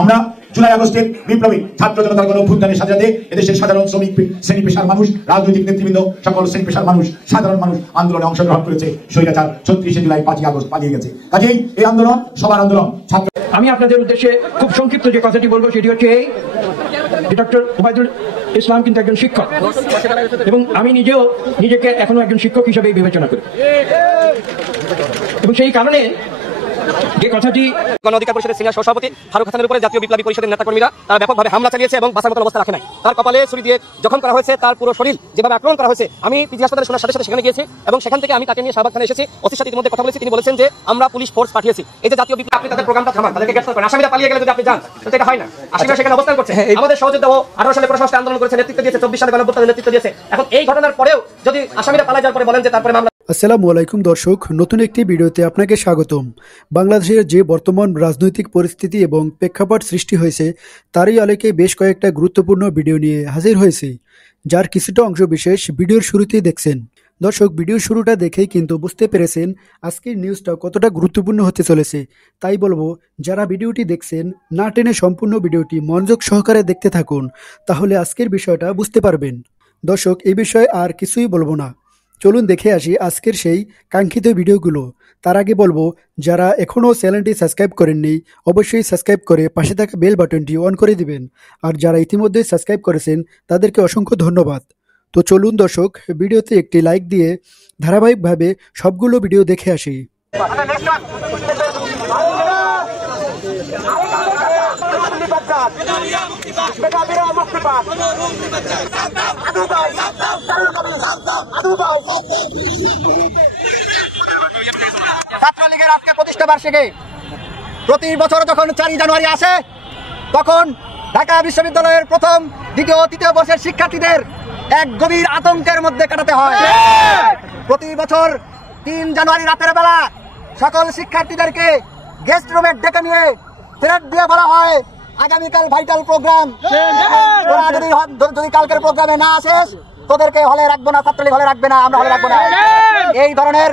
আমরা জুলাই আগস্টের বিপ্লবী ছাত্র জনতার গণ অভ্যুত্থানের সাথে সাথে এদেশের সাধারণ শ্রমিক শ্রেণী পেশার মানুষ, রাজনৈতিক নেতৃবৃন্দ, সকল শ্রেণী পেশার মানুষ, সাধারণ মানুষ আন্দোলনে অংশগ্রহণ করেছে। স্বৈরাচার 36শে জুলাই 5ই আগস্ট পালিয়ে গেছে। কাজেই এই আন্দোলন সবার আন্দোলন। ছাত্র আমি আপনাদের উদ্দেশ্যে খুব সংক্ষিপ্ত যে কথাটি বলবো সেটি হচ্ছে এই, ডক্টর ওবায়দুল ইসলাম কিন্তু একজন শিক্ষক এবং আমি নিজেও নিজেকে এখনো একজন শিক্ষক হিসেবেই বিবেচনা করি এবং সেই কারণে যে কথাটি গণ অধিকার পরিষদের সিনিয়র সভাপতি ফারুক হাসানের উপরে জাতীয় বিপ্লবী পরিষদের নেতাকর্মীরা তারা ব্যাপকভাবে হামলা চালিয়েছে এবং বাঁচার মতো অবস্থা রাখে নাই। তার কপালে ছুরি দিয়ে জখম করা হয়েছে, তার পুরো শরীর যেভাবে আক্রমণ করা হয়েছে। আমি পিজি হাসপাতালে শোনার সাথে সাথে সেখানে গিয়েছি এবং সেখান থেকে আমি তাকে নিয়ে শাহবাগ থানায় এসেছি। ওসির সাথে ইতিমধ্যে কথা বলেছি, তিনি বলেছেন যে আমরা পুলিশ ফোর্স পাঠিয়েছি। এই যে জাতীয় বিপ্লব, আপনি তাদের প্রোগ্রামটা থামান, তাদেরকে গ্রেফতার করেন। আসামিরা পালিয়ে গেলে যদি আপনি যান তাহলে এটা হয় না। আসামিরা সেখানে অবস্থান করছে। আমাদের সহযোদ্ধাও 18 সালে প্রশাসন আন্দোলন করেছে, নেতৃত্ব দিয়েছে, 24 সালে গণঅভ্যুত্থানের নেতৃত্ব দিয়েছে। এখন এই ঘটনার পরেও যদি আসামিরা পালিয়ে যাওয়ার পরে বলেন যে তারপরে মামলা। আসসালামু আলাইকুম দর্শক, নতুন একটি ভিডিওতে আপনাকে স্বাগতম। বাংলাদেশের যে বর্তমান রাজনৈতিক পরিস্থিতি এবং প্রেক্ষাপট সৃষ্টি হয়েছে তারই আলোকে বেশ কয়েকটা গুরুত্বপূর্ণ ভিডিও নিয়ে হাজির হয়েছে, যার কিছুটা অংশ বিশেষ ভিডিওর শুরুতেই দেখছেন। দর্শক, ভিডিওর শুরুটা দেখেই কিন্তু বুঝতে পেরেছেন আজকের নিউজটা কতটা গুরুত্বপূর্ণ হতে চলেছে। তাই বলবো, যারা ভিডিওটি দেখছেন না টেনে সম্পূর্ণ ভিডিওটি মনোযোগ সহকারে দেখতে থাকুন, তাহলে আজকের বিষয়টা বুঝতে পারবেন। দর্শক, এই বিষয়ে আর কিছুই বলবো না, চলুন দেখে আসি আজকের সেই কাঙ্ক্ষিত ভিডিওগুলো। তার আগে বলবো, যারা এখনও চ্যানেলটি সাবস্ক্রাইব করেননি অবশ্যই সাবস্ক্রাইব করে পাশে থাকা বেল বাটনটি অন করে দিবেন, আর যারা ইতিমধ্যে সাবস্ক্রাইব করেছেন তাদেরকে অসংখ্য ধন্যবাদ। তো চলুন দর্শক, ভিডিওতে একটি লাইক দিয়ে ধারাবাহিকভাবে সবগুলো ভিডিও দেখে আসি। ছাত্রলীগের আজকে প্রতিষ্ঠা বার্ষিকী। প্রতি বছর যখন 4 জানুয়ারি আসে তখন ঢাকা বিশ্ববিদ্যালয়ের প্রথম, দ্বিতীয়, তৃতীয় বর্ষের শিক্ষার্থীদের এক গভীর আতঙ্কের মধ্যে কাটাতে হয়। প্রতি বছর 3 জানুয়ারি রাতের বেলা সকল শিক্ষার্থীদেরকে গেস্ট রুমে ডেকে নিয়ে থ্রেট দিয়ে বলা হয় আগামীকাল ভাইটাল প্রোগ্রাম, তোরা যদি কালকের প্রোগ্রামে না আসিস তোদেরকে হলে রাখবো না, ছাত্রলীগ হলে রাখবে না, আমরা হলে রাখবো না। এই ধরনের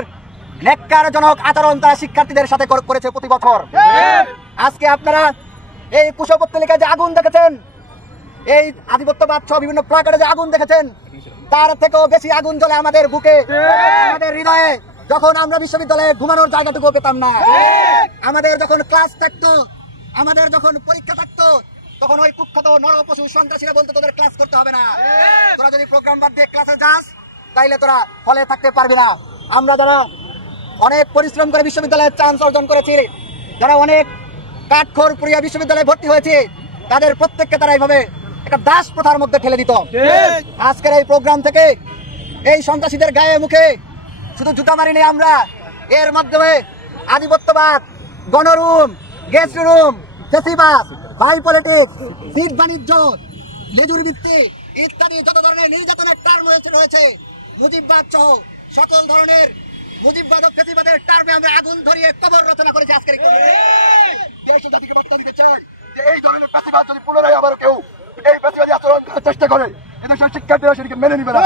নেককারজনক আচরণ তারা শিক্ষার্থীদের সাথে করেছে প্রতি বছর। আজকে আপনারা এই কুশপুত্তলিকায় যে আগুন দেখেছেন, এই আধিপত্যবাদ সহ বিভিন্ন প্লাকার্ডে যে আগুন দেখেছেন, তার থেকেও বেশি আগুন জ্বলে আমাদের বুকে, আমাদের হৃদয়ে। যখন আমরা বিশ্ববিদ্যালয়ে ঘুমানোর জায়গাটুকু পেতাম না, আমাদের যখন ক্লাস থাকতো, আমাদের যখন পরীক্ষা থাকতো, তখন ওই কুখ্যাত নরপশু সন্ত্রাসীরা বলতো তোদের ক্লাস করতে হবে না, তোরা যদি প্রোগ্রাম বাদ দিয়ে ক্লাসে যাস তাইলে তোরা হলে থাকতে পারবি না। আমরা যারা অনেক পরিশ্রম করে বিশ্ববিদ্যালয়ের চান্স অর্জন করেছি, যারা অনেক কাঠখড় পুড়িয়ে বিশ্ববিদ্যালয়ে ভর্তি হয়েছে, তাদের প্রত্যেককে তারা এইভাবে একটা দাস প্রথার মধ্যে ঠেলে দিত। আজকের এই প্রোগ্রাম থেকে এই সন্ত্রাসীদের গায়ে মুখে শুধু জুতা মারিনি আমরা, এর মাধ্যমে আধিপত্যবাদ, গণরুম, গেস্ট রুম, ফেসিবাদ, ভাই পলিটিক্স, সিট বাণিজ্য, লেজুর ভিত্তি ইত্যাদি যত ধরনের নির্যাতনের টার্ম রয়েছে, মুজিববাদ সহ সকল ধরনের মুজিববাদ ও ফেসিবাদের টার্মে আমরা আগুন ধরিয়ে কবর রচনা করেছি। আজকের দেশ ও জাতিকে বার্তা দিতে চাই যে এই ধরনের ফেসিবাদ যদি পুনরায় আবার কেউ এই ফেসিবাদী আচরণ করার চেষ্টা করে, এদেশের শিক্ষার্থীরা সেটিকে মেনে নিবে না।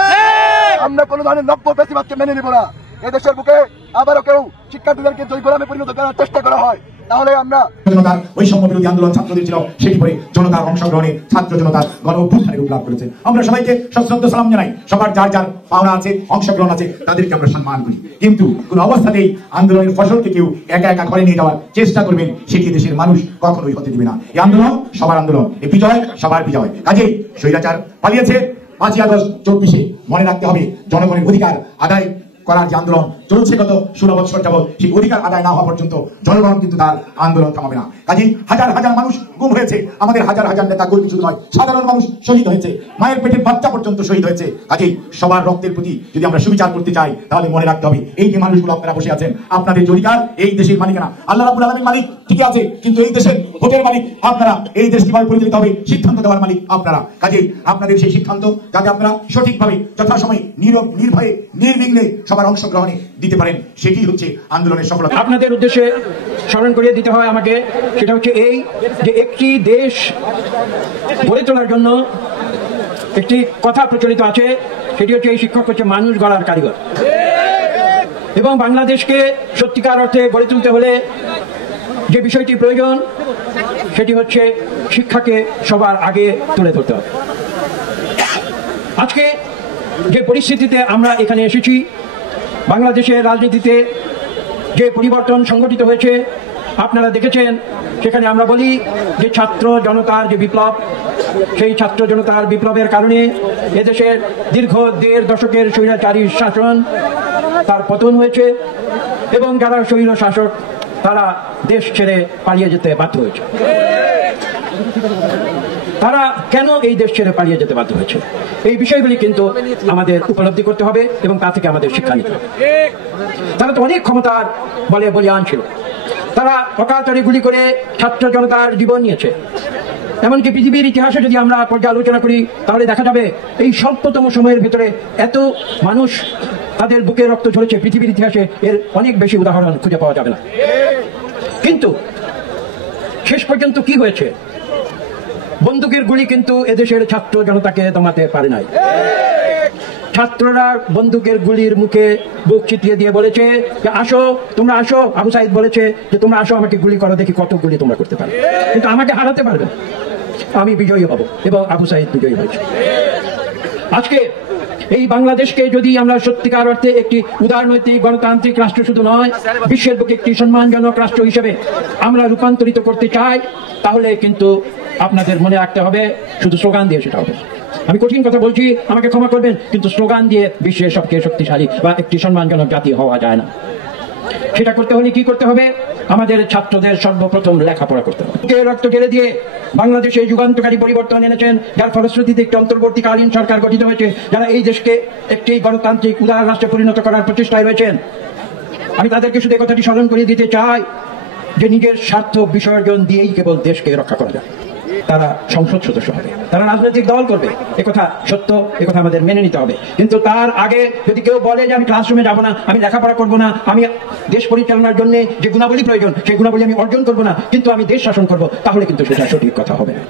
আমরা কোনো ধরনের নব্য ফেসিবাদকে মেনে নিব না। এদেশের বুকে আবারও কেউ শিক্ষার্থীদেরকে যদি গোলামে পরিণত করার চেষ্টা করা হয় তাহলে আমরা জনতার বৈষম্য বিরোধী আন্দোলন ছাত্রদের ছিল, সেটি পরে জনতার অংশগ্রহণে ছাত্র জনতার গণ অভ্যুত্থানে রূপ লাভ করেছে। আমরা সবাইকে সশ্রদ্ধ সালাম জানাই। সবার যার যার পাওনা আছে, অংশগ্রহণ আছে, তাদেরকে আমরা সম্মান করি। কিন্তু কোন অবস্থাতেই আন্দোলনের ফসলকে কেউ একা একা ঘরে নিয়ে যাওয়ার চেষ্টা করবেন, সেটি দেশের মানুষ কখনোই হতে দিবে না। এই আন্দোলন সবার আন্দোলন, এই বিজয় সবার বিজয়। কাজেই স্বৈরাচার পালিয়েছে, 5ই আগস্ট 24-এ মনে রাখতে হবে জনগণের অধিকার আদায় করার যে আন্দোলন চলছে গত 16 বছর যাবৎ, সেই অধিকার আদায় না হওয়া পর্যন্ত জনগণ কিন্তু তার আন্দোলন থামাবে না। কাজেই হাজার হাজার মানুষ গুম হয়েছে, আমাদের হাজার হাজার নেতা কর্মী শুধু নয়, সাধারণ মানুষ শহীদ হয়েছে, মায়ের পেটের বাচ্চা পর্যন্ত শহীদ হয়েছে। কাজেই সবার রক্তের প্রতি যদি আমরা সুবিচার করতে চাই তাহলে মনে রাখতে হবে এই যে মানুষগুলো আপনারা বসে আছেন, আপনাদের যে অধিকার এই দেশের মালিকানা আল্লাহ রাব্বুল আলামিন মালিক ঠিকই আছে, কিন্তু এই দেশের ভোটের মালিক আপনারা, এই দেশ কিভাবে পরিচালিত হবে সিদ্ধান্ত দেওয়ার মালিক আপনারা। কাজেই আপনাদের সেই সিদ্ধান্ত যাতে আপনারা সঠিকভাবে যথাসময়ে নির্ভয়ে নির্বিঘ্নে সবার অংশগ্রহণে দিতে পারেন, সেটি হচ্ছে আন্দোলনের সফলতা। আপনাদের উদ্দেশ্যে স্মরণ করিয়ে দিতে হয় আমাকে, সেটা হচ্ছে এই যে একটি দেশ গড়ে তোলার জন্য একটি কথা প্রচলিত আছে, সেটি হচ্ছে এই শিক্ষক হচ্ছে মানুষ গড়ার কারিগর। এবং বাংলাদেশকে সত্যিকার অর্থে গড়ে তুলতে হলে যে বিষয়টি প্রয়োজন সেটি হচ্ছে শিক্ষাকে সবার আগে তুলে ধরতে হবে। আজকে যে পরিস্থিতিতে আমরা এখানে এসেছি, বাংলাদেশের রাজনীতিতে যে পরিবর্তন সংঘটিত হয়েছে আপনারা দেখেছেন। সেখানে আমরা বলি যে ছাত্র জনতার যে বিপ্লব, সেই ছাত্র জনতার বিপ্লবের কারণে এদেশের দীর্ঘ 1.5 দশকের স্বৈরাচারী শাসন তার পতন হয়েছে এবং যারা স্বৈর শাসক তারা দেশ ছেড়ে পালিয়ে যেতে বাধ্য হয়েছে। তারা কেন এই দেশ ছেড়ে পালিয়ে যেতে বাধ্য হয়েছে, এই বিষয়গুলি কিন্তু আমাদের উপলব্ধি করতে হবে এবং তা থেকে আমাদের শিক্ষা নিতে হবে। তারা তো অনেক ক্ষমতার বলে বলিয়ান ছিল, তারা অকাতরে গুলি করে ছাত্র জনতার জীবন নিয়েছে। এমনকি পৃথিবীর ইতিহাসে যদি আমরা পর্যালোচনা করি তাহলে দেখা যাবে এই স্বল্পতম সময়ের ভিতরে এত মানুষ তাদের বুকে রক্ত ঝরেছে, পৃথিবীর ইতিহাসে এর অনেক বেশি উদাহরণ খুঁজে পাওয়া যাবে না। কিন্তু শেষ পর্যন্ত কি হয়েছে? বন্দুকের গুলি কিন্তু এদেশের ছাত্র জনতাকে দমাতে পারে নাই। ছাত্ররা বন্দুকের গুলির মুখে বুক চিতিয়ে দিয়ে বলেছে যে আসো, তোমরা আসো। আবু সাইদ বলেছে যে তোমরা আসো, আমাকে গুলি করো, দেখি কত গুলি তোমরা করতে পারো, কিন্তু আমাকে হারাতে পারবে না, আমি বিজয়ী হব। এবং আবু সাইদ বিজয়ী হয়েছে। আজকে এই বাংলাদেশকে যদি আমরা সত্যিকার অর্থে একটি উদারনৈতিক গণতান্ত্রিক রাষ্ট্র শুধু নয়, বিশ্বের বুকে একটি সম্মানজনক রাষ্ট্র হিসেবে আমরা রূপান্তরিত করতে চাই, তাহলে কিন্তু আপনাদের মনে রাখতে হবে শুধু স্লোগান দিয়ে সেটা হবে। আমি কঠিন কথা বলছি, আমাকে ক্ষমা করবেন, কিন্তু স্লোগান দিয়ে বিশ্বের সবচেয়ে শক্তিশালী বা একটি সম্মানজনক জাতি হওয়া যায় না। সেটা করতে হলে কি করতে হবে? আমাদের ছাত্রদের সর্বপ্রথম লেখাপড়া করতে হবে। রক্ত ঢেলে দিয়ে বাংলাদেশে যুগান্তকারী পরিবর্তন এনেছেন, যার ফলশ্রুতিতে একটি অন্তর্বর্তীকালীন সরকার গঠিত হয়েছে, যারা এই দেশকে একটি গণতান্ত্রিক উদার রাষ্ট্রে পরিণত করার প্রচেষ্টায় রয়েছেন। আমি তাদেরকে শুধু কথাটি স্মরণ করে দিতে চাই যে নিজের স্বার্থ বিসর্জন দিয়েই কেবল দেশকে রক্ষা করা যায়। তারা সংসদ সদস্য হবে, তারা রাজনৈতিক দল করবে, একথা সত্য, একথা আমাদের মেনে নিতে হবে। কিন্তু তার আগে যদি কেউ বলে যে আমি ক্লাসরুমে যাব না, আমি লেখাপড়া করব না, আমি দেশ পরিচালনার জন্য যে গুণাবলী প্রয়োজন সেই গুণাবলী আমি অর্জন করব না, কিন্তু আমি দেশ শাসন করব, তাহলে কিন্তু সেটা সঠিক কথা হবে না।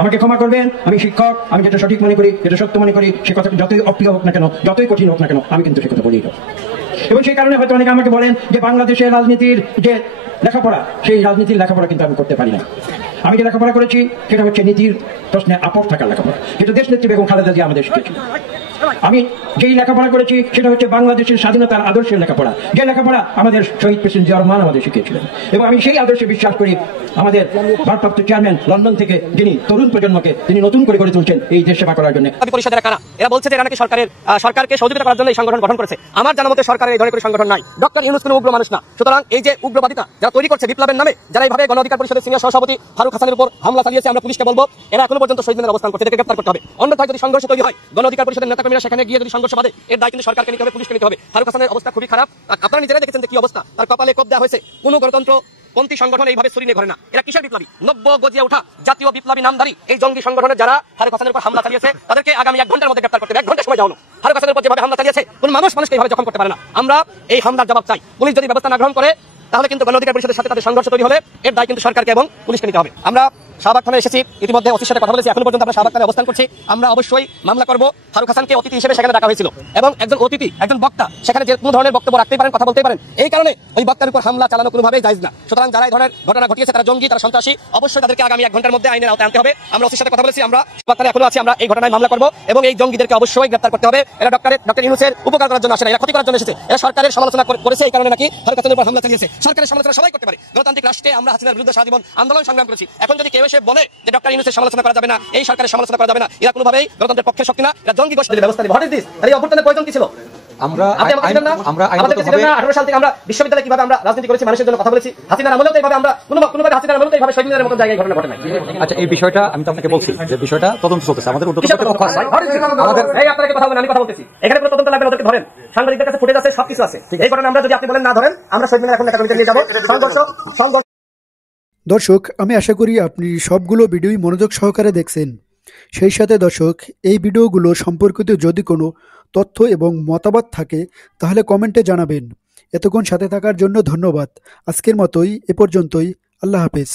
আমাকে ক্ষমা করবেন, আমি শিক্ষক, আমি যেটা সঠিক মনে করি, যেটা সত্য মনে করি, সে কথা যতই অপ্রিয় হোক না কেন, যতই কঠিন হোক না কেন, আমি কিন্তু সে কথা বলি। এবং সেই কারণে হয়তো অনেকে আমাকে বলেন যে বাংলাদেশের রাজনীতির যে লেখাপড়া, সেই রাজনীতির লেখাপড়া কিন্তু আমি করতে পারি না। আমি যে লেখাপড়া করেছি সেটা হচ্ছে নীতির প্রশ্নে আপড় থাকার লেখাপড়া, যেটা দেশ নেত্রী বেগম খালেদা জিয়া আমাদের শিখেছিল। আমি যেই লেখাপড়া করেছি সেটা হচ্ছে বাংলাদেশের স্বাধীনতার আদর্শের লেখাপড়া, যে লেখাপড়া আমাদের শহীদ প্রেসিডেন্ট জিয়া রহমান আমাদের শিখিয়েছিলেন। এবং আমি সেই আদর্শে বিশ্বাস করি। আমাদের ভারপ্রাপ্ত চেয়ারম্যান লন্ডন থেকে যিনি তরুণ প্রজন্মকে তিনি নতুন করে গড়ে তুলছেন এই দেশ সেবা করার জন্য। পরিষদের কারা এরা বলছে যে এরা নাকি সরকারকে সহযোগিতা করার জন্য এই সংগঠন গঠন করেছে। আমার জানা মতে সরকারের এই ধরনের কোনো সংগঠন নাই। ডক্টর ইউনূস কোনো উগ্র মানুষ না। সুতরাং এই যে উগ্রবাদিতা যারা তৈরি করছে বিপ্লবের নামে, যারা এইভাবে গণ অধিকার পরিষদের সিনিয়র সভাপতি ফারুক হাসানের উপর হামলা চালিয়েছে, আমরা পুলিশকে বলবো এরা এখনো পর্যন্ত শহীদ মিনারে অবস্থান করছে, এদেরকে গ্রেফতার করতে হবে। অন্যথায় যদি সংঘর্ষ তৈরি হয়, গণ অধিকার পরিষদের নেতাকর্মীরা সেখানে গিয়ে যদি সংঘর্ষ বাঁধে, এর দায় কিন্তু সরকারকে নিতে হবে, পুলিশকে নিতে হবে। ফারুক হাসানের অবস্থা খুবই খারাপ, আপনারা নিজেরাই দেখেছেন যে কি অবস্থা, তার কপালে কোপ দেওয়া হয়েছে। কোনো গণতন্ত্রপন্থী সংগঠন এইভাবে ছুরি নিয়ে ঘরে না। এরা কিসের বিপ্লবী? 90 গজিয়ে ওঠা জাতীয় বিপ্লবী নামধারী এই জঙ্গি সংগঠনের যারা ফারুক হাসানের উপর হামলা চালিয়েছে, তাদেরকে আগামী 1 ঘন্টার মধ্যে গ্রেফতার করতে হবে। 1 ঘন্টা সময় যাও না। ফারুক হাসানের উপর যেভাবে হামলা চালিয়েছে, কোন মানুষকে এইভাবে জখম করতে পারে না। আমরা এই হামলার জবাব চাই। পুলিশ যদি ব্যবস্থা না গ্রহণ করে, তাহলে কিন্তু গণ অধিকার পরিষদের সাথে তাদের সংঘর্ষ তৈরি হলে এর দায় কিন্তু সরকারকে এবং পুলিশকে নিতে হবে। আমরা শাহবাগ থানায় এসেছি, ইতিমধ্যে ওসির সাথে কথা বলেছি, এখনো পর্যন্ত আমরা শাহবাগ থানায় অবস্থান করছি। আমরা অবশ্যই মামলা করব। ফারুক হাসানকে অতিথি হিসেবে সেখানে ডাকা হয়েছিল এবং একজন অতিথি, একজন বক্তা সেখানে যে কোনো ধরনের বক্তব্য রাখতেই পারেন, কথা বলতেই পারেন। এই কারণে ওই বক্তার উপর হামলা চালানো কোনোভাবেই জায়েজ না। সুতরাং যারা এই ধরনের ঘটনা ঘটিয়েছে তারা জঙ্গি, তারা সন্ত্রাসী, অবশ্যই তাদেরকে আগামী 1 ঘন্টার মধ্যে আইনের আওতায় আনতে হবে। আমরা ওসির সাথে কথা বলেছি, আমরা শাহবাগ থানায় এখনো আছি, আমরা এই ঘটনায় মামলা করব এবং এই জঙ্গিদেরকে অবশ্যই গ্রেফতার করতে হবে। এরা ডক্টর ইউনূসের উপকার করার জন্য আসে না, এরা ক্ষতি করার জন্য এসেছে। এরা সরকারের সমালোচনা করেছে, এই কারণে নাকি ফারুক হাসানের উপর হামলা চালিয়েছে। সরকারের সমালোচনা সবাই করতে পারে। গণতান্ত্রিক রাষ্ট্রে আমরা হাসিনার বিরুদ্ধে সারা জীবন আন্দোলন সংগ্রাম করেছি। এখন যদি কেউ এসে বলে যে ডক্টর ইউনূসের সমালোচনা করা যাবে না, এই সরকারের সমালোচনা করা যাবে না, এরা কোনোভাবেই গণতন্ত্রের পক্ষে শক্তি না, এরা জঙ্গি গোষ্ঠীর ব্যবস্থা নেবে। What is this? এই অভ্যুত্থানের প্রয়োজন কি ছিল? আমরা আমাদেরকে ছিলেন না 18 সাল থেকে আমরা বিশ্ববিদ্যালয়ে কিভাবে আমরা রাজনীতি করেছি, মানুষের জন্য কথা বলেছি। হাসিনার আমলেও এইভাবে আমরা কোনোভাবে হাসিনার আমলেও এইভাবে শহীদ মিনারের মতো জায়গায় ঘটনা ঘটে নাই। আচ্ছা, এই বিষয়টা আমি তো আপনাকে বলছি যে বিষয়টা তদন্ত চলতেছে, আমাদের আমাদের এই আপনারা কি কথা বলেন, আমি কথা বলতেছি। এখানে কোনো তদন্ত লাগবে না, ওদেরকে ধরেন। সাংবাদিকদের কাছে ফুটেজ আছে, সবকিছু আছে। এই ঘটনা আমরা যদি আপনি বলেন না ধরেন, আমরা শহীদ মিনার এখন একাডেমিতে নিয়ে যাব। সংঘর্ষ। দর্শক, আমি আশা করি আপনি সবগুলো ভিডিওই মনোযোগ সহকারে দেখছেন। সেই সাথে দর্শক, এই ভিডিওগুলো সম্পর্কিত যদি কোনো তথ্য এবং মতামত থাকে তাহলে কমেন্টে জানাবেন। এতক্ষণ সাথে থাকার জন্য ধন্যবাদ। আজকের মতোই এ পর্যন্তই। আল্লাহ হাফেজ।